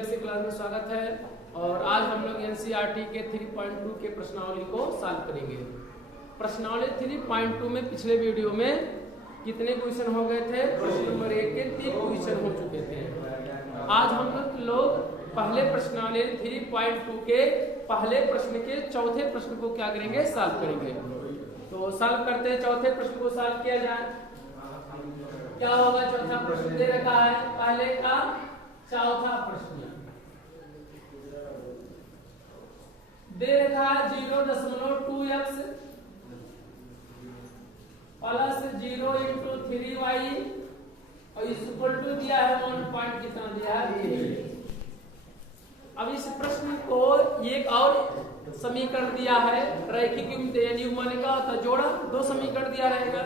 अलग से क्लास में स्वागत है। और आज हम लोग एनसीईआरटी के 3.2 के प्रश्नावली को सॉल्व करेंगे। प्रश्नावली 3.2 में पिछले वीडियो में कितने क्वेश्चन हो गए थे? प्रश्न नंबर 1 के 3 क्वेश्चन हो चुके थे। आज हम लोग पहले प्रश्नावली 3.2 के पहले प्रश्न के चौथे प्रश्न को क्या करेंगे? सॉल्व करेंगे। तो सॉल्व करते हैं। चौथे प्रश्न को सॉल्व किया जाए। क्या होगा? चौथा प्रश्न दे रखा है। पहले का चौथा प्रश्न दे रखा है 0.2x प्लस 0 × 3y और इस इक्वल टू दिया है 1 पॉइंट कितना दिया है। अब इस प्रश्न को एक और समीकरण दिया है रैखिक, यानी माने का होता जोड़ा। दो समीकरण दिया रहेगा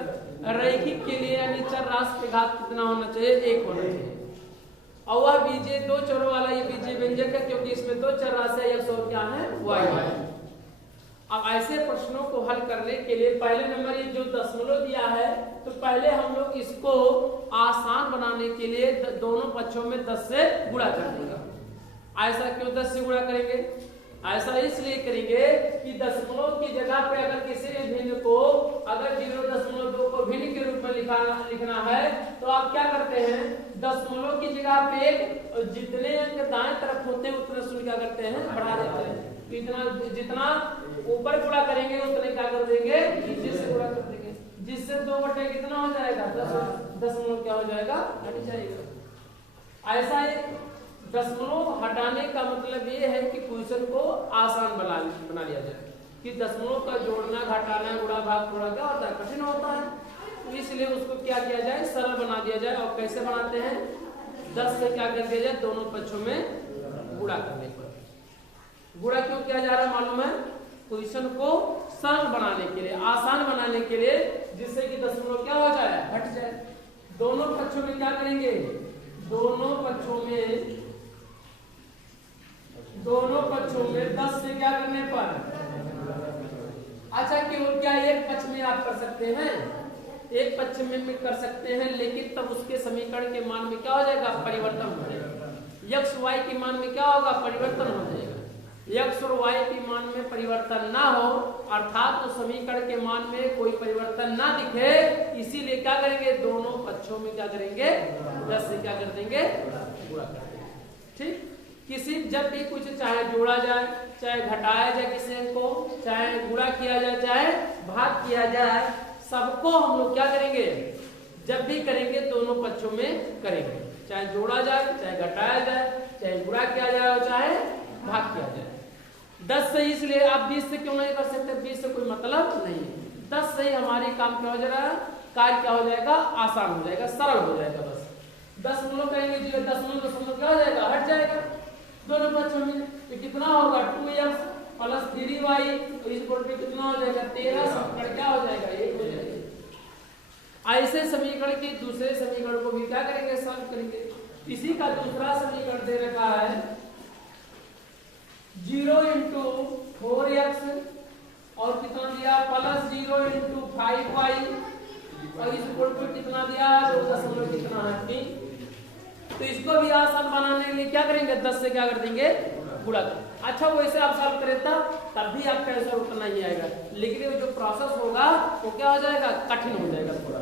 रैखिक के लिए, यानी चर राशि के घात कितना होना चाहिए? 1 होना चाहिए। और वह बीजे दो चरों वाला ये बीजे व्यंजक है, क्योंकि इसमें दो चर राशि है, x और क्या है? y है। अब ऐसे प्रश्नों को हल करने के लिए पहले नंबर ये जो दशमलव दिया है, तो पहले हम लोग इसको आसान बनाने के लिए दोनों पक्षों में 10 से गुणा कर देगा। ऐसा क्यों 10 से गुणा करेंगे? ऐसा इसलिए करेंगे कि दशमलव की जगह पे अगर किसी भी भिन्न को अगर 0.2 को भिन्न के रूप में लिखना है, तो आप क्या करते हैं? दशमलव की जगह पे एक जितने अंक दाएं तरफ होते हैं उतने शून्य क्या करते हैं? बढ़ा देते हैं। जितना ऊपर गुणा करेंगे उतने क्या कर देंगे? नीचे से गुणा कर देंगे, जिससे 2 कितना हो जाएगा? 10 दशमलव क्या हो जाएगा? हट जाएगा। ऐसा है दशमलव हटाने का मतलब ये है कि क्वेश्चन को आसान बना लिया जाए। कि दशमलव का जोड़ना, घटाना, गुणा, भाग थोड़ा क्या होता है? कठिन होता है। तो इसलिए उसको क्या किया जाए? सरल बना दिया जाए। और कैसे बनाते हैं? 10 से क्या कर दिया जाए? दोनों पक्षों में गुणा करने पर। गुणा क्यों किया जा रहा है मालूम है? क्वेश्चन को सरल बनाने के लिए, आसान बनाने के लिए, जिससे कि दशमलव क्या हो जाए? हट जाए। दोनों पक्षों में क्या करेंगे? दोनों पक्षों में 10 से क्या करने पर? अच्छा, केवल क्या एक पक्ष में आप कर सकते हैं? एक पक्ष में कर सकते हैं, लेकिन तब उसके समीकरण के मान में क्या हो जाएगा? परिवर्तन हो जाएगा। x y के मान में क्या होगा? परिवर्तन हो जाएगा। x और y के मान में परिवर्तन ना हो, अर्थात तो समीकरण के मान में कोई परिवर्तन ना दिखे, इसीलिए क्या करेंगे? दोनों पक्षों में क्या करेंगे? 10 से क्या कर देंगे? गुणा कर देंगे। ठीक। किसी जब भी कुछ चाहे जोड़ा जाए, चाहे घटाया जाए, किसी को चाहे गुणा किया जाए, चाहे भाग किया जाए, सबको हम लोग क्या करेंगे? जब भी करेंगे दोनों पक्षों में करेंगे। चाहे जोड़ा जाए, चाहे घटाया जाए, चाहे गुणा किया जाए और चाहे भाग किया जाए। 10 से इसलिए आप 20 से क्यों नहीं कर सकते? 20 से कोई मतलब नहीं है। 10 से ही हमारी काम क्या हो जाएगा? कार्य क्या हो जाएगा? आसान हो जाएगा, सरल हो जाएगा। बस दशमलव करेंगे, 0.0 क्या हो जाएगा? हट जाएगा। दोनों पक्षों में तो कितना होगा? 2x plus 3y equal to कितना हो जाएगा? 13। समीकरण क्या हो जाएगा? 1 हो जाएगा। ऐसे समीकरण के दूसरे समीकरण को भी क्या करेंगे? सॉल्व करेंगे। इसी का दूसरा समीकरण दे रखा है 0 × 4x और कितना दिया? प्लस 0 × 5y और इस इक्वल टू कितना दिया? 2 कितना है? 3। तो इसको भी आसान बनाने के लिए क्या करेंगे? 10 से क्या कर देंगे? गुणा कर। अच्छा, वैसे आप सॉल्व करें तब भी आपका आंसर उतना ही आएगा, लेकिन वो जो प्रोसेस होगा वो क्या हो जाएगा? कठिन हो जाएगा थोड़ा,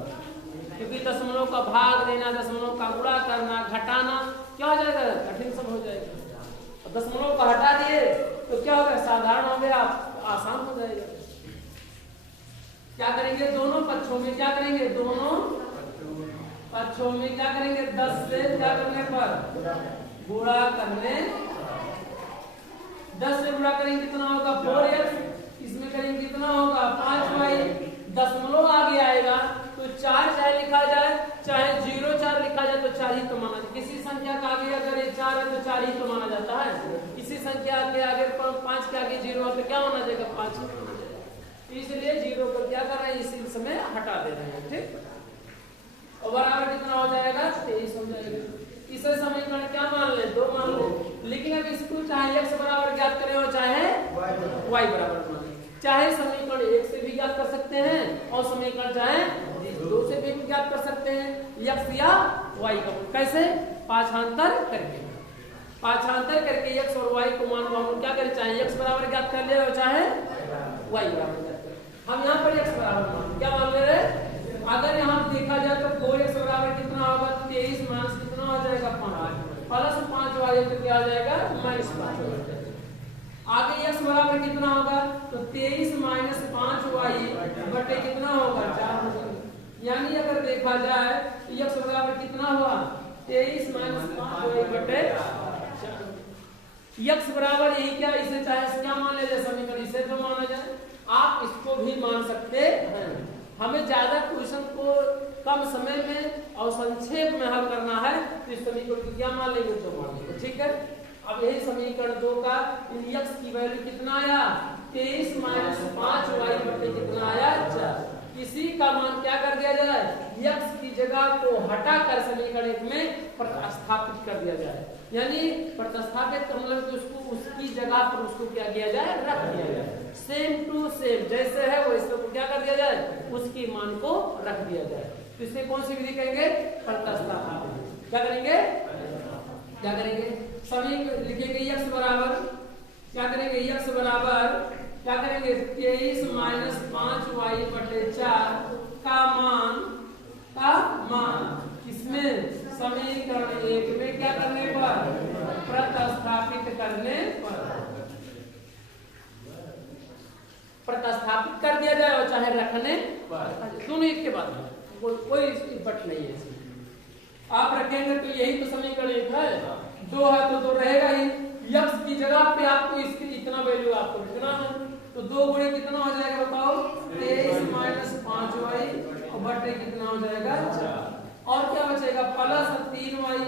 क्योंकि दशमलव का भाग देना, दशमलव का गुणा करना, घटाना क्या हो जाएगा? कठिन सब हो जाएगा। दशमलव को हटा दिए तो क्या होगा? साधारण हो गया, आसान हो जाएगा। क्या करेंगे? दोनों पक्षों में क्या करेंगे? दोनों पक्षों में क्या करेंगे? 10 से क्या करने पर? गुणा करने। 10 से गुणा करेंगे कितना होगा? 4x। इसमें करेंगे कितना होगा? 5y। दशमलव आगे आएगा तो 4 चाहे लिखा जाए, चाहे 0.4 लिखा जाए, तो 4 ही तो माना जाए। किसी संख्या का आगे अगर ये 4 है तो 4 ही तो माना जाता है। किसी संख्या के आगे 5 के आगे 0 है तो क्या माना जाएगा? 5 ही माना जाएगा। इसलिए 0 को क्या कर रहे हैं? इसी समय हटा दे रहे हैं। ठीक। और बराबर कितना हो जाएगा? 23 हो जाएगा। इसे समीकरण क्या मान ले? 2 मान लो। लेकिन अब इसको चाहे x बराबर ज्ञात करें और चाहे y बराबर मान ले, चाहे समीकरण 1 से भी ज्ञात कर सकते हैं और समीकरण चाहे 2 से भी ज्ञात कर सकते हैं, x या y का। कैसे? पांचांतर करके। पाछांतर करके x और y को मान को हम क्या करें, चाहे x बराबर ज्ञात कर ले और चाहे y बराबर ज्ञात कर। हम यहाँ पर x बराबर मान क्या मान ले रहे, अगर यहाँ देखा जाए तो 4x बराबर कितना होगा, 23 माइनस कितना हो जाएगा 5 प्लस 5y तो क्या आ जाएगा माइनस 5 हो जाएगा। आगे x बराबर कितना होगा, तो 23 माइनस 5y बटे कितना होगा 4 होगा। यानी अगर देखा जाए तो x बराबर कितना हुआ 23 माइनस 5y बटे 4। x बराबर यही क्या, इसे चाहे क्या मान ले जाए समीकरण, इसे तो माना जाए, आप इसको भी मान सकते हैं। हमें ज्यादा क्वेश्चन को कम समय में और संक्षेप में हल करना है तो इस समीकरण को क्या मान लेंगे, तो मान लेंगे, ठीक है। अब यही समीकरण 2 का x की वैल्यू कितना आया 23 माइनस 5y बटे कितना आया 4। इसी का मान क्या कर दिया जाए, x की जगह को हटाकर समीकरण 1 में प्रतिस्थापित कर दिया जाए। यानी प्रतिस्थापित का मतलब कि उसको उसकी जगह पर उसको क्या किया जाए, रख दिया जाए। सेम टू सेम जैसे है वैसे को क्या कर दिया जाए, उसकी मान को रख दिया जाए। तो इसमें कौन सी विधि कहेंगे, प्रतिस्थापन। क्या करेंगे, क्या करेंगे, सभी लिखेंगे x बराबर क्या करेंगे, x बराबर क्या करेंगे 23 माइनस 5y बटे 4 का मान इसमें समीकरण 1 में क्या करने पर, प्रतिस्थापित करने पर, प्रतिस्थापित कर दिया जाए और चाहे रखने पर, दोनों एक के बाद कोई बट नहीं है। आप रखेंगे तो यही तो समीकरण 1 है, 2 है तो 2 रहेगा ही। x की जगह पे आपको इसकी इतना वैल्यू आपको लिखना है, तो 2 गुणे कितना हो जाएगा बताओ 23 माइनस 5y और बटे कितना हो जाएगा 4 और क्या बचेगा प्लस 3y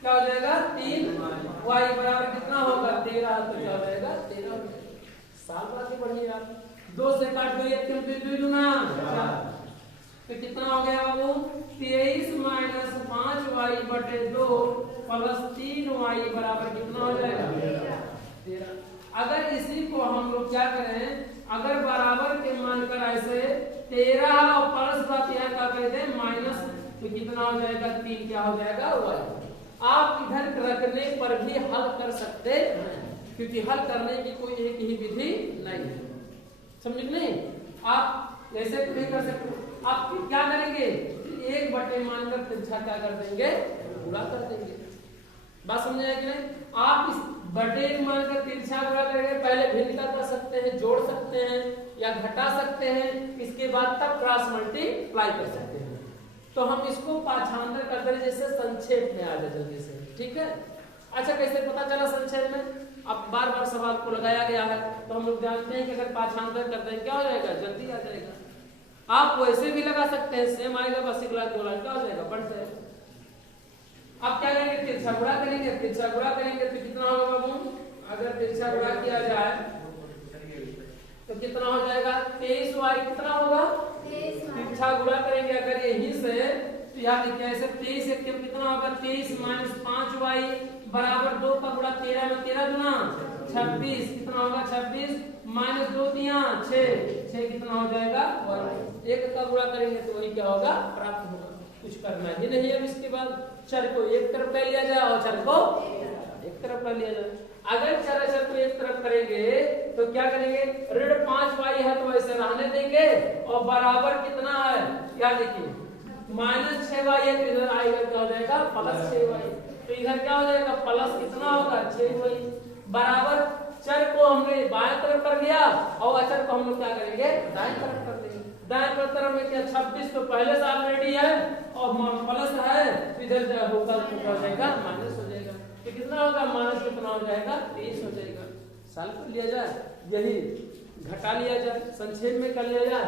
क्या हो जाएगा 3y बराबर कितना होगा 13, तो क्या हो जाएगा 13। साल बात बढ़िए आप 2 से काट दो, 1 3 2 गुना 4 तो कितना हो गया बाबू 23 माइनस 5y बटे 2 प्लस 3y बराबर कितना हो जाएगा 13। अगर इसी को हम लोग क्या करें, अगर बराबर के मान कर ऐसे 13 और प्लस बात यहाँ क्या कहते हैं माइनस, तो कितना हो जाएगा 3 क्या हो जाएगा y। आप इधर रखने पर भी हल कर सकते हैं, क्योंकि हल करने की कोई एक ही विधि नहीं है, समझ नहीं। आप ऐसे नहीं कर सकते, आप क्या करेंगे 1 बटे मानकर तिरछा क्या कर देंगे, गुणा कर देंगे। बात समझ आए कि नहीं। आप इस बटे मानकर तिरछा गुणा करेंगे, पहले भिन्नता कर सकते हैं, जोड़ सकते हैं या घटा सकते हैं, इसके बाद तब क्रॉस मल्टीप्लाई कर सकते हैं। तो हम इसको पाछांतर कर दें जैसे संक्षेप में आ जाए जल्दी से, ठीक है। अच्छा कैसे पता चला संक्षेप में, अब बार बार सवाल को लगाया गया है तो हम लोग जानते हैं कि अगर पाछांतर कर दें क्या हो जाएगा, जल्दी आ जाएगा। आप वैसे भी लगा सकते हैं, सेम आएगा बस 1 लाख 2 लाख क्या हो जाएगा, बढ़ जाएगा। अब क्या करेंगे तिरछा गुणा करेंगे, तिरछा गुणा करेंगे तो कितना होगा बाबू, अगर तिरछा गुणा किया जाए तो कितना हो जाएगा 23y कितना होगा, तिरछा गुणा करेंगे अगर यहीं से तो यहाँ लिखिए ऐसे 23 एक कितना होगा 23 माइनस 5y बराबर 2 का गुणा 13 में 13 गुना 26 कितना होगा 26 माइनस 2 दिया 6 कितना हो जाएगा 1 का गुणा करेंगे तो वही क्या होगा प्राप्त होगा। कुछ करना ही नहीं है। अब इसके बाद चर को एक तरफ कर लिया जाए और चर को एक तरफ कर लिया जाए। अगर चर को एक तरफ करेंगे तो क्या करेंगे, ऋण 5y है तो ऐसे रहने देंगे और बराबर कितना है क्या देखिए माइनस 6y है तो इधर आएगा क्या हो जाएगा प्लस 6y, तो इधर क्या हो जाएगा प्लस कितना होगा 6y बराबर चर को हमने बाएं तरफ कर लिया और अचर को हम लोग क्या करेंगे दाएं तरफ कर देंगे। दाएं तरफ में क्या 26 तो पहले से ऑलरेडी है और प्लस है तो इधर होगा क्या हो जाएगा माइनस हो जाएगा, तो कितना होगा माइनस कितना हो जाएगा 23 हो जाएगा। साल कर लिया जाए, यही घटा लिया जाए, संक्षेप में कर लिया जाए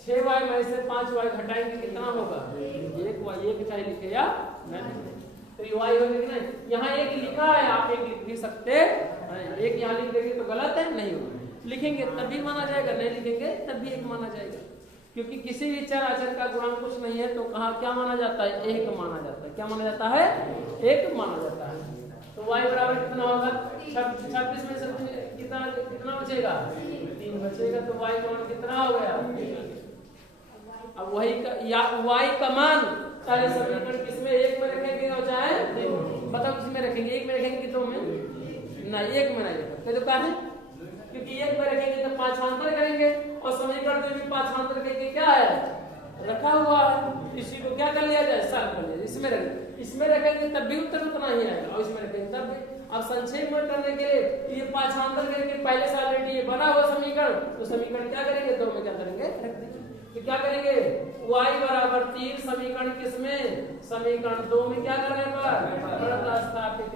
6y में से 5y घटाएंगे कितना होगा 1y, एक चाहे लिखे या न लिखे तो y हो जाएगा ना। यहाँ एक लिखा है आप एक लिख भी सकते हैं, एक यहाँ लिख देंगे तो गलत है नहीं होगा, लिखेंगे तब भी माना जाएगा, नहीं लिखेंगे तब भी एक माना जाएगा, क्योंकि किसी भी चर अचर का गुणांक कुछ नहीं है तो कहाँ क्या माना जाता है एक माना जाता है। क्या माना जाता है एक माना जाता है। तो y बराबर कितना होगा 26 में से कितना बचेगा 3 बचेगा तो y का मान कितना हो गया। अब वही या y का मान चाहे समीकरण किसमें एक में रखेंगे और चाहे बताओ किसमें रखेंगे, एक में रखेंगे कि दो में नहीं, एक में नहीं रखा तो क्या है, क्योंकि एक में रखेंगे तो पांचवांतर करेंगे और समीकरण में भी पांचवांतर करके क्या है रखा हुआ है, इसी को क्या कर लिया जाए सॉल्व कर लिया जाए। इसमें रखेंगे तब भी उत्तर उतना ही आएगा और इसमें रखेंगे तब भी। अब संक्षेप में करने के लिए ये पांचवांतर करके पहले से ऑलरेडी ये बना हुआ समीकरण, तो समीकरण क्या करेंगे, दो में क्या करेंगे रख देंगे। तो क्या करेंगे, y बराबर 3 समीकरण किसमें, समीकरण 2 में क्या करने पर प्रतिस्थापित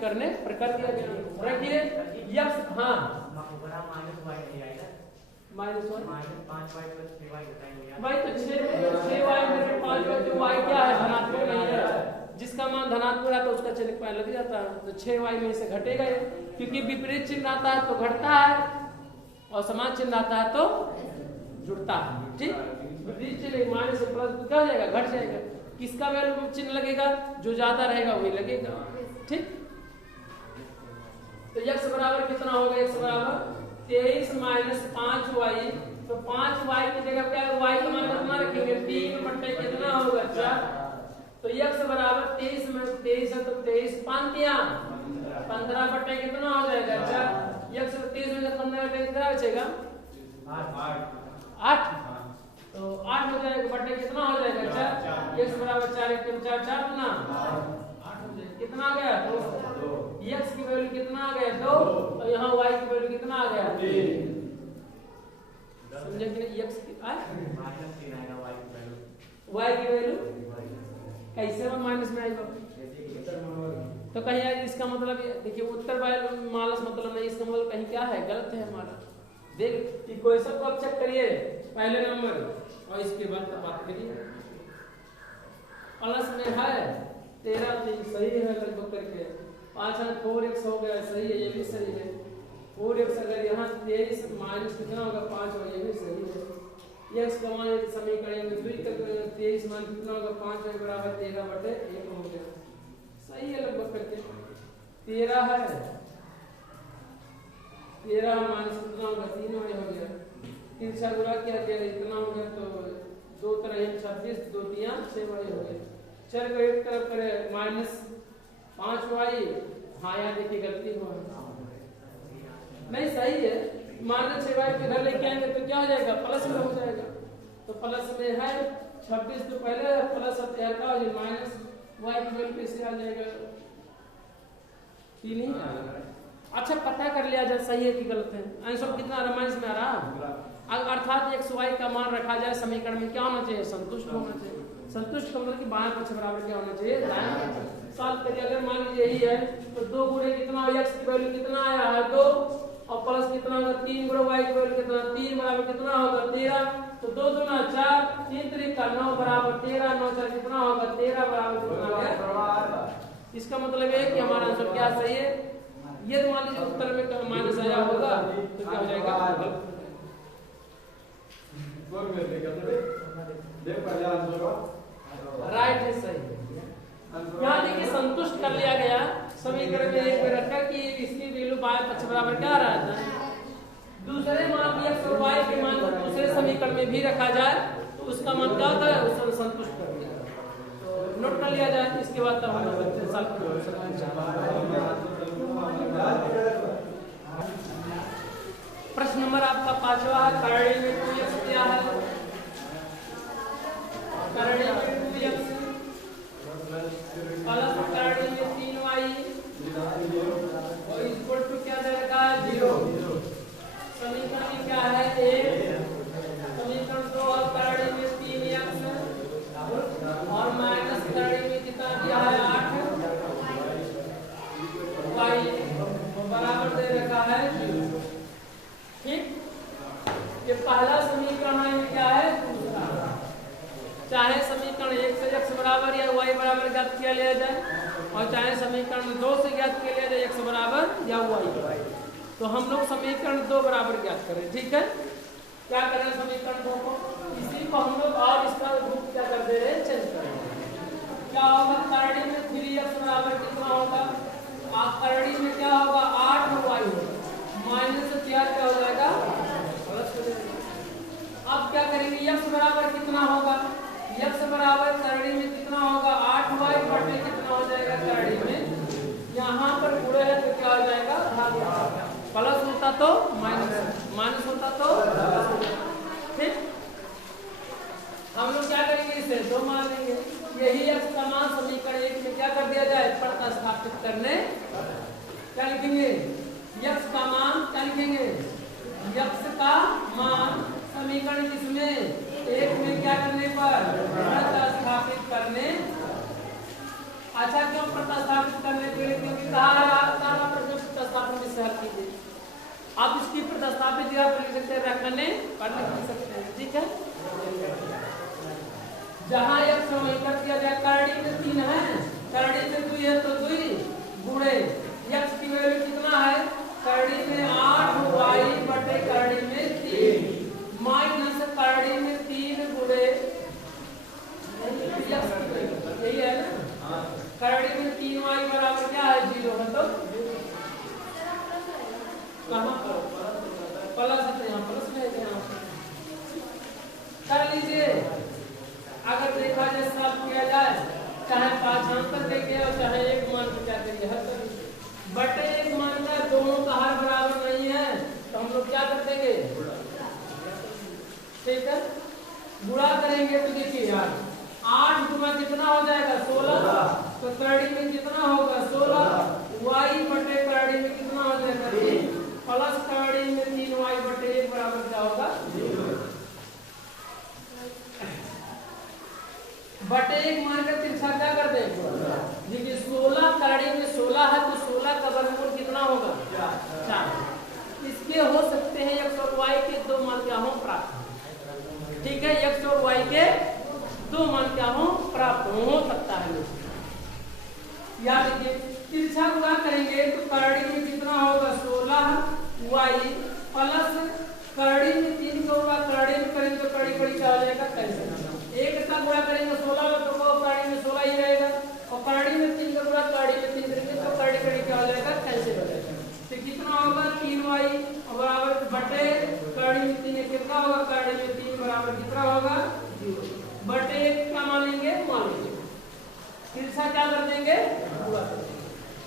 करने पर कर दिया गया। रखिए यक्स, हाँ माइनस 5y तो 6y मेरे 5y तो y क्या है धनात्मक नहीं है, जिसका मान धनात्मक है तो उसका चिन्ह पहले लग जाता है, तो 6y में से घटेगा, क्योंकि विपरीत चिन्ह आता है तो घटता है और समान चिन्ह आता है तो जुड़ता है। ठीक, विपरीत चिन्ह माइनस से प्लस क्या हो जाएगा, घट जाएगा। किसका वैल्यू चिन्ह लगेगा, जो ज्यादा रहेगा वही लगेगा। ठीक, तो x बराबर कितना होगा, x बराबर 23 माइनस 5y, तो 5y की जगह क्या y का मान कितना रखेंगे, 3 बटे कितना होगा 4, तो x बराबर 23 में 23 है तो 23 5 15 बटे कितना हो जाएगा 4, x 23 में 15 बटे कितना बचेगा 8, तो 8 हो जाएगा बटे कितना हो जाएगा 4, x बराबर 4 1 4 4 गुना 8 हो जाएगा, कितना आ गया 2, x की वैल्यू कितना आ गया 2 और यहाँ y की वैल्यू कितना आ गया 3, समझे कि नहीं, x की -3 आएगा, y की वैल्यू कैसे में माइनस में आएगा, तो कहीं यार इसका मतलब देखिए उत्तर माइनस मतलब नहीं, इसका मतलब कहीं क्या है गलत है हमारा। देख कि क्वेश्चन को अब चेक करिए पहले नंबर और इसके बाद बात करिए। प्लस में है 13 सही है लगभग करके, 5 4x हो गया सही है, ये भी सही है 4x, अगर यहाँ 23 माइनस कितना होगा 5 और ये भी सही है। x का मान समीकरण में 2 तक 23 मान कितना होगा 5 y बराबर 13 बटे 1 हो गया, सही है लगभग करके। 13 है 13 माइनस कितना होगा 3 y हो गया, 3 से गुणा किया गया इतना हो गया, तो 2 तरह 26 2 3 6y हो गया। चल को एक तरफ करे माइनस 5y, हाँ यहाँ देखिए गलती हो नहीं, सही है माइनस 6y के घर लेके आएंगे तो क्या हो जाएगा प्लस में हो जाएगा, तो प्लस में है 26 तो पहले प्लस का माइनस y की वैल्यू कैसे आ जाएगा, ये नहीं आ रहा। अच्छा पता कर लिया जाए सही है कि गलत है, आंसर कितना माइनस में आ रहा, अर्थात x y का मान रखा जाए समीकरण में क्या होना चाहिए, संतुष्ट होना चाहिए। संतुष्ट का मतलब कि बाएं पक्ष बराबर क्या होना चाहिए, दायां। सॉल्व करिए, अगर मान लीजिए यही है तो 2 गुणे कितना x की वैल्यू कितना आया है 2 और प्लस कितना होगा 3 गुणे y की वैल्यू कितना 3 बराबर कितना होगा 13, तो 2 दूना 4 3 3 का 9 बराबर 13, 9 4 कितना होगा 13 बराबर कितना है। इसका मतलब है कि हमारा आंसर क्या सही है। ये मान लीजिए उत्तर में माइनस आया होगा तो क्या हो जाएगा, राइट है सही। यहाँ देखिए संतुष्ट कर लिया गया समीकरण में एक में रखा कि इसकी वैल्यू बाएं पक्ष बराबर क्या रहा था, दूसरे मान x और y के मान को दूसरे समीकरण में भी रखा जाए तो उसका मान क्या होता है, उसको संतुष्ट कर दिया, तो नोट कर लिया जाए। इसके बाद तब हम प्रश्न नंबर आपका 5वां है, करणी में 2x क्या है, करणी में 2x प्लस करणी में 3y और इक्वल टू क्या दे रखा है 0। समीकरण में क्या है 1, समीकरण 2 और करणी में 3x और माइनस करणी में कितना दिया है 8 y बराबर दे रखा है 0। ठीक, ये पहला समीकरण है, क्या है दूसरा, चाहे समीकरण 1 से x बराबर या y बराबर ज्ञात किया लिया जाए और चाहे समीकरण 2 से ज्ञात किया लिया जाए x बराबर या y, तो हम लोग समीकरण 2 बराबर ज्ञात करें। ठीक है, क्या करें समीकरण 2 को, इसी को हम लोग और इसका रूप क्या कर दे रहे हैं चेंज करें। क्या होगा, करणी में 3x बराबर कितना होगा, करणी में क्या होगा 8 y होगा, माइनस से क्या हो जाएगा प्लस हो जाएगा। अब क्या करेंगे x बराबर कितना होगा, x बराबर तो माइनस होता तो ठीक। हम लोग क्या करेंगे, इसे 2 मान लेंगे। यही x का मान समीकरण 1 में क्या कर दिया जाए, प्रतिस्थापित करने क्या लिखेंगे, x का मान क्या लिखेंगे, x का मान समीकरण किसमें 1 में क्या करने पर प्रतिस्थापित करने। अच्छा क्यों प्रतिस्थापित करने के लिए, क्योंकि कहा प्रतिस्थापन में हल कीजिए। आप इसकी प्रतिस्थापित या लिख सकते हैं रखने पर लिख सकते हैं, ठीक है। जहां एक समीकरण किया जाए, करड़ी में 3 है, करड़ी में 2 है तो 2 गुणे x की वैल्यू कितना है, करड़ी में 8 y बटे करड़ी में 3 माइनस करड़ी में 3 गुणे यही है ना, करड़ी में 3y बराबर क्या है 0 है, तो कहां प्लस है, यहाँ प्लस में है, कर लीजिए। अगर देखा जाए सॉल्व किया जाए, चाहे पांचांतर देके और चाहे एक मान को क्या करिए हल करिए, बटे एक मान का दोनों का हर बराबर नहीं है तो हम लोग क्या कर देंगे, ठीक है, गुणा करेंगे तो देखिए यार 8 गुना कितना हो जाएगा 16, तो करड़ी में कितना होगा 16, y बटे करड़ी में कितना हो जाएगा 3 प्लस करड़ी में 3y बटे 1 बराबर क्या होगा 0 बटे 1 मान कर तिरछा क्या कर देंगे, देखिए 16 करड़ी में 16 है तो 16 का वर्गमूल कितना होगा 4। इसके हो सकते हैं x और y के 2 मान क्या हो प्राप्त, ठीक है, x और y के 2 मान क्या हो प्राप्त हो सकता है। याद रखिए तिरछा गुणा करेंगे तो करड़ी में कितना होगा 16y प्लस करड़ी में 3 का होगा, करड़ी में करेंगे तो करड़ी बड़ी क्या हो जाएगा कैंसिल, एक का गुणा करेंगे 16 में तो करड़ी में 16 ही रहेगा, और करड़ी में 3 का गुणा करड़ी में 3 करेंगे तो करड़ी करड़ी क्या हो जाएगा कैंसिल हो जाएगा। तो कितना होगा 3y बराबर बटे करड़ी में 3 कितना होगा, करड़ी में 3 बराबर कितना होगा 0 बटे 1 क्या मानेंगे मान लीजिए, तिरछा क्या कर देंगे गुणा,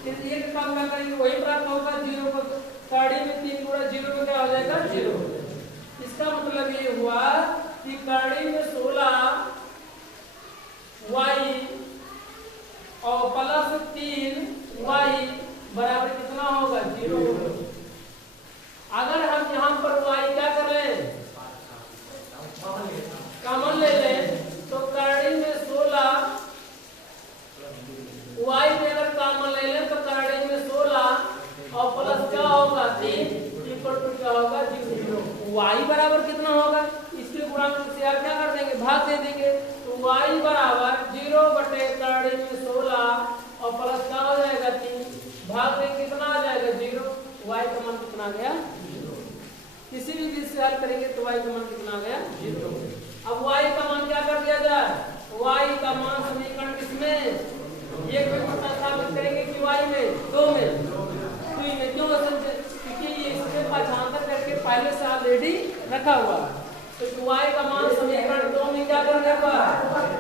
फिर 1 का गुणा करेंगे वही प्राप्त होगा 0 को, करड़ी में 3 गुणा 0 में क्या हो जाएगा 0। इसका मतलब ये हुआ कि करड़ी में 16 y और प्लस 3 y बराबर कितना होगा 0। अगर हम यहाँ पर y क्या कर लें कॉमन ले लें तो करड़ी में 16 y में अगर कॉमन ले लें तो करड़ी में 16 और प्लस क्या होगा 3 इक्वल टू क्या होगा 0। y बराबर कितना होगा, इसके गुणांक से आप क्या कर देंगे भाग दे देंगे, तो y बराबर 0 बटे करड़ी में 16 और प्लस क्या हो जाएगा 3 भाग देंगे कितना आ जाएगा 0, y का मान कितना आ गया 0। किसी भी चीज से हल करेंगे तो y का मान कितना आ गया 0। अब y का मान क्या कर दिया जाए, y का मान समीकरण किसमें 1 में प्रतिस्थापित करेंगे कि y में 2 में, क्यों क्योंकि ये इसमें पाठांतर करके पहले से ऑलरेडी रखा हुआ है, तो y का मान समीकरण 2 में क्या करने पर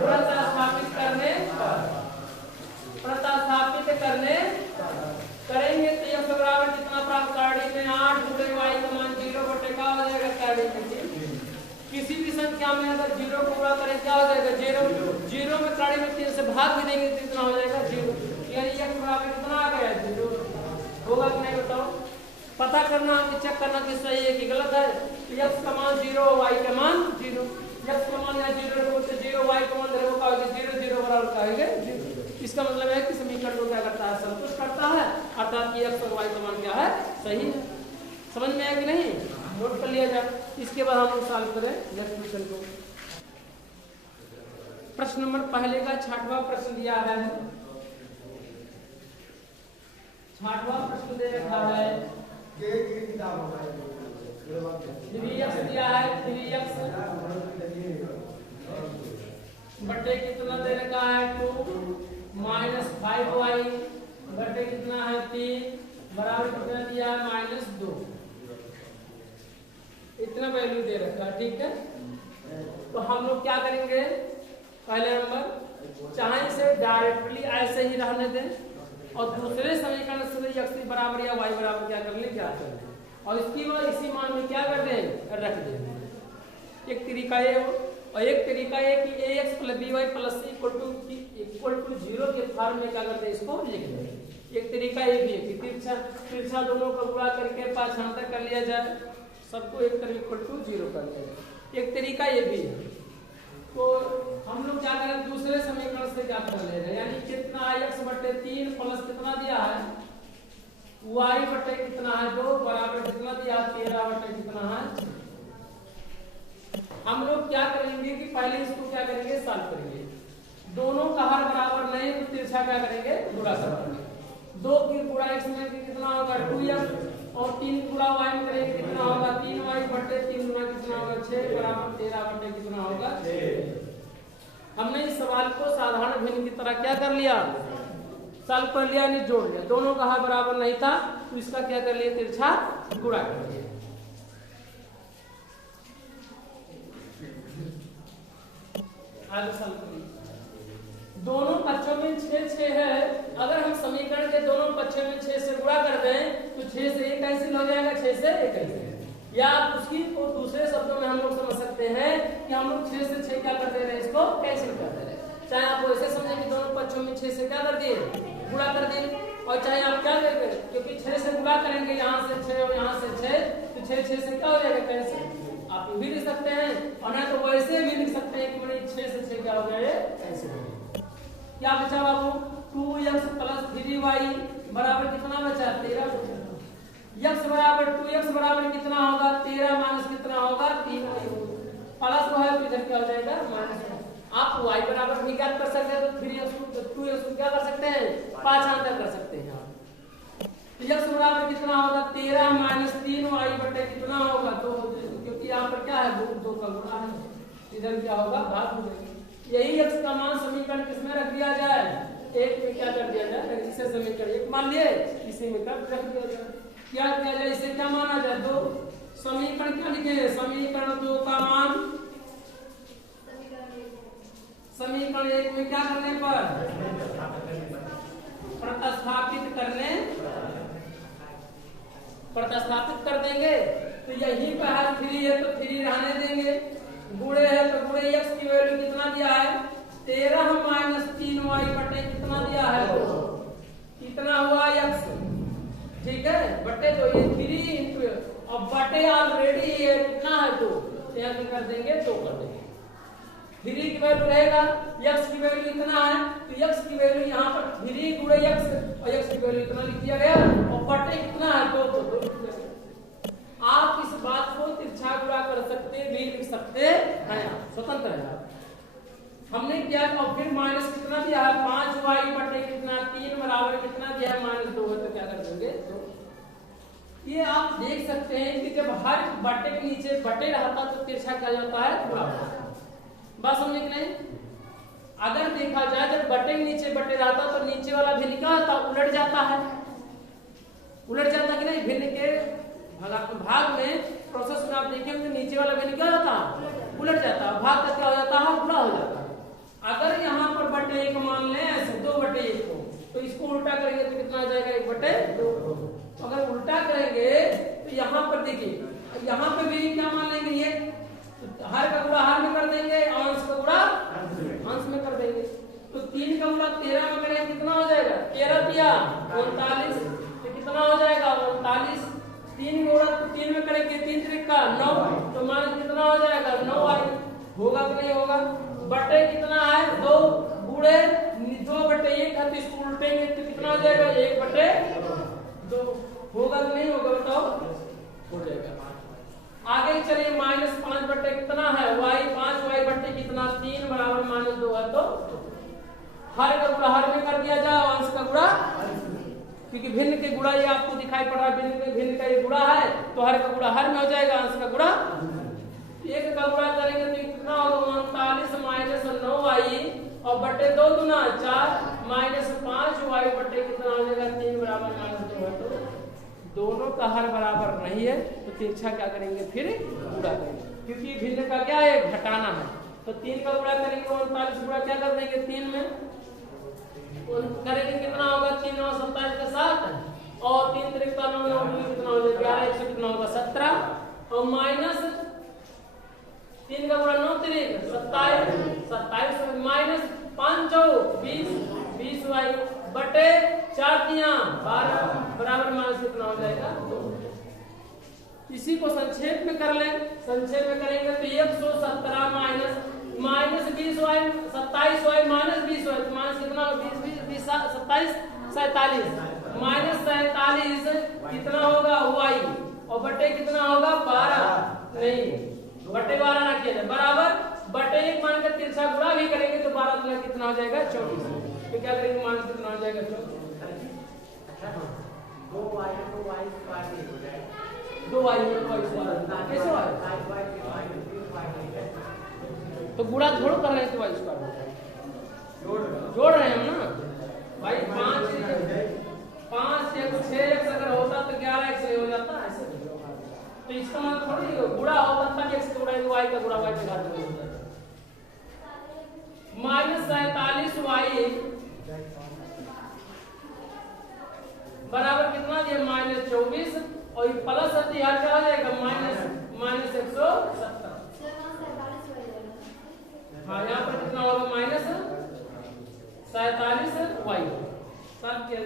प्रतिस्थापित करने करेंगे तो x बराबर कितना प्राप्त, करड़ी में 8 गुणे y का मान 0 बटे क्या हो जाएगा करड़ी में 3। किसी भी संख्या में अगर 0 को गुणा करें क्या हो जाएगा 0 में करड़ी में 3 से भाग भी देंगे तो कितना हो जाएगा 0, यानी x बराबर कितना आ गया 0 होगा कि नहीं बताओ। पता करना कि चेक करना कि सही है कि गलत है, तो x का मान 0 y का मान 0, x का मान यहाँ 0 रखो तो 0 y का मान रखो क्या होगा 0 0 बराबर क्या होगा 0। इसका मतलब है कि समीकरण को क्या करता है संतुष्ट करता है, अर्थात कि x और y का मान क्या है सही है। समझ में आया कि नहीं, नोट कर लिया जाए। इसके बाद हम लोग सॉल्व करें नेक्स्ट क्वेश्चन को। प्रश्न नंबर पहले का 6वां प्रश्न दिया है, 6वां प्रश्न दे रखा है 3x दिया है, 3x बटे कितना दे रखा है 2 माइनस 5y बटे कितना है 3 बराबर कितना दिया है -2, इतना वैल्यू दे रखा है, ठीक है। तो हम लोग क्या करेंगे, पहले नंबर चाहे इसे डायरेक्टली ऐसे ही रहने दें और दूसरे समीकरण से x बराबर या y बराबर क्या कर ले क्या कर ले, और इसकी वजह इसी मान में क्या कर दें, रख दें। एक तरीका ये हो, और एक तरीका ये कि ax + by + c = 0 के फॉर्म में क्या करते हैं, इसको लिख दें। एक तरीका ये भी है कि तिरछा दोनों का गुणा करके पाछांतर कर लिया जाए, सबको एक तरफ =0 कर लिया जाए। एक तरीका ये भी है। तो हम लोग क्या करें, दूसरे समीकरण से क्या कर ले रहे हैं, यानी कितना x/3 प्लस कितना दिया है y/ कितना है 2 बराबर कितना दिया 13/ कितना है। हम लोग क्या करेंगे कि पहले इसको क्या करेंगे, सॉल्व करेंगे। दोनों का हर बराबर नहीं तो तिरछा क्या करेंगे, गुणा करेंगे। 2 की गुणा x में कितना होगा 2x, और 3 गुणा y में करेंगे कितना होगा 3y/3 गुणा कितना होगा 6 बराबर 13/ कितना होगा 6। हमने इस सवाल को साधारण भिन्न की तरह क्या कर लिया, सॉल्व कर लिया, नहीं जोड़ लिया। दोनों का हर बराबर नहीं था तो इसका क्या कर लिया, तिरछा गुणा कर लिया। आगे सॉल्व करिए। दोनों पक्षों में 6 है। अगर हम समीकरण के दोनों पक्षों में 6 से गुणा कर दें तो 6 से 1 कैंसिल हो जाएगा, 6 से 1 कैंसिल। या उसकी को दूसरे शब्दों में हम लोग समझ सकते हैं कि हम लोग 6 से 6 क्या कर दे रहे हैं, इसको कैंसिल कर दे रहे हैं। चाहे आप ऐसे समझें कि दोनों पक्षों में 6 से क्या कर दिए, गुणा कर दिए, और चाहे आप क्या करेंगे, क्योंकि 6 से गुणा करेंगे यहाँ से 6 और यहाँ से 6 तो 6 से क्या हो जाएगा, कैंसिल। आप भी लिख सकते हैं और नहीं तो वैसे भी लिख सकते हैं कि 6 से 6 क्या हो गया, कैंसिल हो गया। क्या बचा बाबू, 2x + 3y बराबर कितना बचा, 13 बचा। x बराबर 2x बराबर कितना होगा 13 माइनस कितना होगा 3y, प्लस वो है तो इधर क्या हो जाएगा माइनस। आप y बराबर भी ज्ञात कर सकते हैं तो 3x को 2x को क्या कर सकते हैं, पाछांतर कर सकते हैं। x बराबर कितना होगा 13 माइनस 3y/ कितना होगा 2, क्योंकि यहाँ पर क्या है 2 का गुणा है, इधर क्या होगा भाग हो जाएगा। यही x का मान समीकरण किसमें रख दिया जाए, 1 में क्या कर दिया जाए, इसे समीकरण 1 मान लिए, इसी में कर रख दिया जाए। क्या किया जाए, इसे क्या माना जाए 2। समीकरण क्या लिखे, समीकरण 2 का मान समीकरण 1 में क्या करने पर प्रतिस्थापित कर देंगे। तो यही पे है 3 है तो 3 रहने देंगे, गुणे है तो गुणे x की वैल्यू कितना दिया है 13 माइनस 3y/ कितना दिया है 2, कितना हुआ x, ठीक है, बटे 2, ये 3 इंटू, अब बटे ऑलरेडी ये कितना है 2, यहाँ कर देंगे 2 कर देंगे। 3 की वैल्यू रहेगा, x की वैल्यू इतना है तो x की वैल्यू यहाँ पर 3 गुणे x, और x की वैल्यू इतना लिख दिया गया, और बटे कितना है 2 तो 2 लिख दिया गया। आप इस बात को तिरछा गुणा कर सकते भी लिख सकते हैं, स्वतंत्र है आप। हमने क्या, और फिर माइनस कितना दिया है 5y/ कितना 3 बराबर कितना दिया है -2 है तो क्या कर देंगे 2। ये आप देख सकते हैं कि जब हर बटे के नीचे बटे रहता तो तिरछा क्या जाता है गुणा। बात समझे कि नहीं। अगर देखा जाए जब बटे के नीचे बटे रहता तो नीचे वाला भिन्न क्या होता, उलट जाता है, उलट जाता कि नहीं। भिन्न के भाग में प्रोसेस में आप देखेंगे नीचे वाला भिन्न क्या होता, उलट जाता है, भाग का क्या हो जाता है, गुणा हो जाता है। अगर यहाँ पर बटे 1 मान लें ऐसे 2/1 को, तो इसको उल्टा करेंगे तो कितना आ जाएगा 1/2। अगर उल्टा करेंगे तो यहाँ पर देखिए, यहाँ पे भी क्या मान लेंगे, ये हर का गुणा हर में कर देंगे, अंश का गुणा अंश में कर देंगे। तो 3 का गुणा 13 में करेंगे कितना हो जाएगा 13 दिया 39, तो कितना हो जाएगा 39। 3 गुणा 3 में करेंगे 3 त्रिक का 9, तो मान कितना हो जाएगा 9y, होगा कि नहीं होगा। बटे कितना है 2 गुणे 2/1 है तो इसको उल्टेंगे तो कितना हो जाएगा 1/2, होगा कि नहीं होगा बताओ, हो जाएगा। आगे चलिए -5 कितना है y, 5y/ कितना 3 बराबर -2 है तो हर का गुणा हर में कर दिया जाए, अंश का गुणा, क्योंकि भिन्न के गुणा ये आपको दिखाई पड़ रहा है, भिन्न का ये गुणा है तो हर का गुणा हर में हो जाएगा, अंश का गुणा। 1 का गुणा करेंगे तो कितना होगा 39 माइनस 9y, और बटे 2 गुना 4 माइनस 5y/ कितना हो जाएगा 3 बराबर -2 है तो दोनों का हर बराबर नहीं है तो तिरछा क्या करेंगे फिर गुणा करेंगे, क्योंकि भिन्न का क्या है घटाना है। तो 3 का गुणा करेंगे 39 गुणा क्या कर देंगे 3 में करेंगे कितना होगा 3 और 27 का 7, और 3 त्रिक 9 कितना हो जाएगा 11 100 कितना होगा 17 और माइनस 3 का गुणा 9 त्रिक 27 माइनस 5 20 वाई बटे 4 तिया 12 बराबर माइनस कितना हो जाएगा 2। इसी को संक्षेप में कर लें, संक्षेप में करेंगे तो 117 minus 20 Y 27 Y minus 20 Y minus कितना 20 27 47 माइनस 47 कितना होगा वाई और बटे कितना होगा 12 नहीं बटे 12 ना किया जाए बराबर बटे 1 मानकर तिरछा गुणा भी करेंगे तो 12 गुना कितना हो जाएगा 24। तो क्या करेंगे माइनस कितना हो जाएगा 24 2 वाई कैसे तो गुणा थोड़ा कर रहे हैं तो वाई स्क्वायर जोड़ रहे हैं हम ना भाई 5 1 6 x अगर होता तो 11 x हो जाता ऐसे तो इसका मतलब थोड़ी गुणा होता तब x गुणा y का गुणा y के घात में होता है माइनस 47y बराबर कितना दिया माइनस 24 और प्लस हथियार क्या हो जाएगा माइनस 170। हाँ यहाँ पर कितना होगा माइनस 47 वाई सब क्या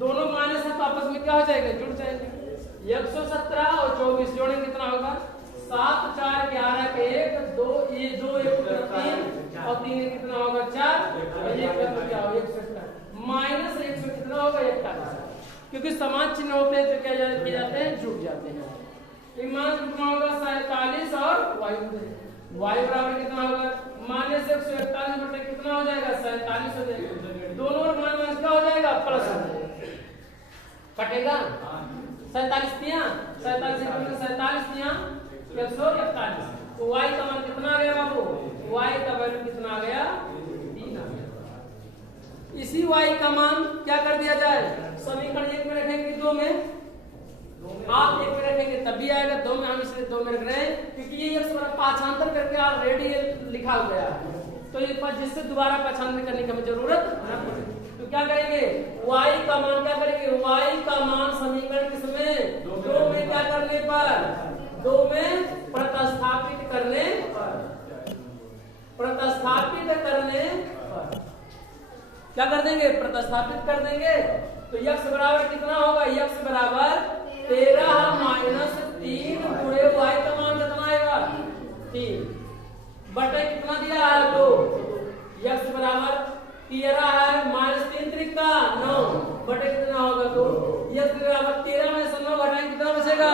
दोनों माइनस है तो आपस में क्या हो जाएगा जुड़ जाएंगे 117 और 24 जोड़ेंगे कितना होगा 7 4 11 के 1 2 ये 2 1 3 और 3 कितना होगा 4 और ये क्या होगा 117 माइनस 100 कितना होगा 41 क्योंकि समान चिन्ह होते हैं तो क्या किए जाते हैं जुड़ जाते हैं। मान कितना होगा 47 और y बराबर कितना होगा माइनस 141 बटे कितना हो जाएगा 47 हो जाएगा दोनों और माइनस क्या हो जाएगा प्लस हो जाएगा कटेगा 47 तिया 47 तिया 141 तो y का मान कितना आ गया बाबू y का वैल्यू कितना आ गया 3 आ गया। इसी y का मान क्या कर दिया जाए समीकरण 1 में रखेंगे 2 में आप 1 में रखेंगे तब भी आएगा 2 में हम इसलिए 2 में रख रहे हैं क्योंकि ये x बराबर पाछांतर करके ऑलरेडी लिखा गया है तो ये पर जिससे दोबारा पाछांतर करने की हमें जरूरत न पड़े। तो क्या करेंगे y का मान क्या करेंगे y का मान समीकरण किसमें 2 में क्या करने पर 2 में प्रतिस्थापित करने पर क्या कर देंगे प्रतिस्थापित कर देंगे तो x बराबर कितना होगा x बराबर 13 माइनस 3 गुणे y का मान कितना आएगा 3 बटे कितना दिया है 2 x बराबर 13 है माइनस 3 त्रिका 9 बटे कितना होगा 2 x बराबर 13 में से 9 घटाएंगे कितना बचेगा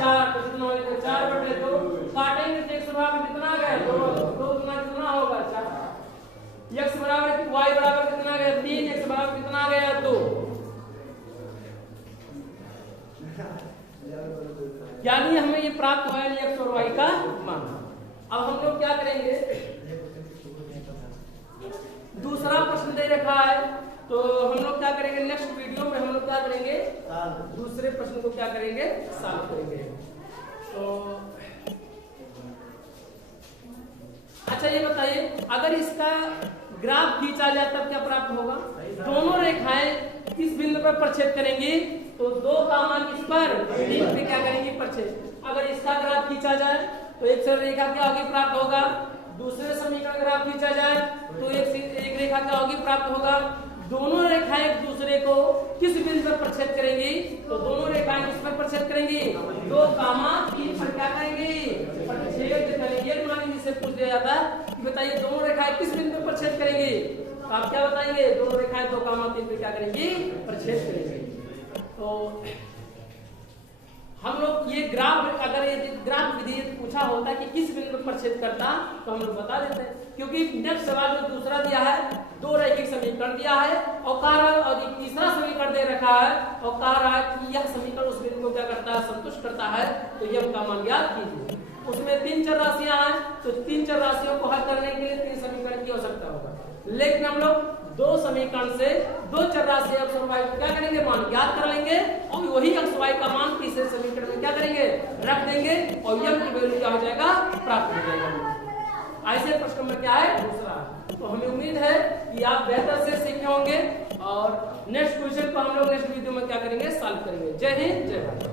4 तो कितना होगा 4 बटे 2 काटेंगे तो x बराबर कितना आ गया 2 गुना कितना होगा 4 x बराबर y बराबर कितना आ गया 3 x बराबर कितना आ गया 2 यानी हमें ये प्राप्त हुआ है x और y का मान। अब हम लोग क्या करेंगे दूसरा प्रश्न दे रखा है तो हम लोग क्या करेंगे नेक्स्ट वीडियो में हम लोग क्या करेंगे दूसरे प्रश्न को क्या करेंगे सॉल्व करेंगे। तो अच्छा ये बताइए अगर इसका ग्राफ खींचा जाए तब क्या प्राप्त होगा दोनों रेखाएं किस बिंदु पर प्रक्षेप करेंगी तो 2 का मान किस पर 3 पे क्या करेंगी प्रक्षेप। अगर इसका ग्राफ खींचा जाए तो एक रेखा क्या होगी प्राप्त होगा दूसरे समीकरण ग्राफ खींचा जाए तो एक रेखा क्या होगी प्राप्त होगा दोनों रेखाएं एक दूसरे को किस बिंदु पर प्रक्षेप करेंगी तो दोनों रेखाएं किस पर प्रक्षेप करेंगी 2, 3 पर क्या करेंगी प्रक्षेप करेंगे। मान जिससे पूछ दिया जाता है कि बताइए दोनों रेखाएं किस बिंदु पर प्रक्षेप करेंगी तो आप क्या बताएंगे दोनों रेखाएं 2, 3 पर क्या करेंगी प्रक्षेप करेंगी। तो हम लोग ये ग्राफ अगर ये ग्राफ विधि पूछा होता कि किस बिंदु पर प्रक्षेप करता तो हम लोग बता देते हैं क्योंकि नेक्स्ट सवाल जो दूसरा दिया है 2 रैखिक समीकरण दिया है और और तीसरा समीकरण दे रखा है और कह रहा है कि यह समीकरण उस बिंदु को क्या करता है संतुष्ट करता है तो यह उनका मान ज्ञात कीजिए। उसमें 3 चर राशियां हैं तो 3 चर राशियों को हल करने के लिए 3 समीकरण की आवश्यकता होगा लेकिन हम लोग 2 समीकरण से 2 चर राशि x और y को क्या करेंगे मान ज्ञात कर लेंगे और वही x y का मान तीसरे समीकरण में क्या करेंगे रख देंगे और यह की वैल्यू क्या हो जाएगा प्राप्त हो जाएगा। ऐसे प्रश्न में क्या है दूसरा तो हमें उम्मीद है कि आप बेहतर से सीखे होंगे और नेक्स्ट क्वेश्चन को हम लोग नेक्स्ट वीडियो में क्या करेंगे, सॉल्व करेंगे। जय हिंद, जय भारत।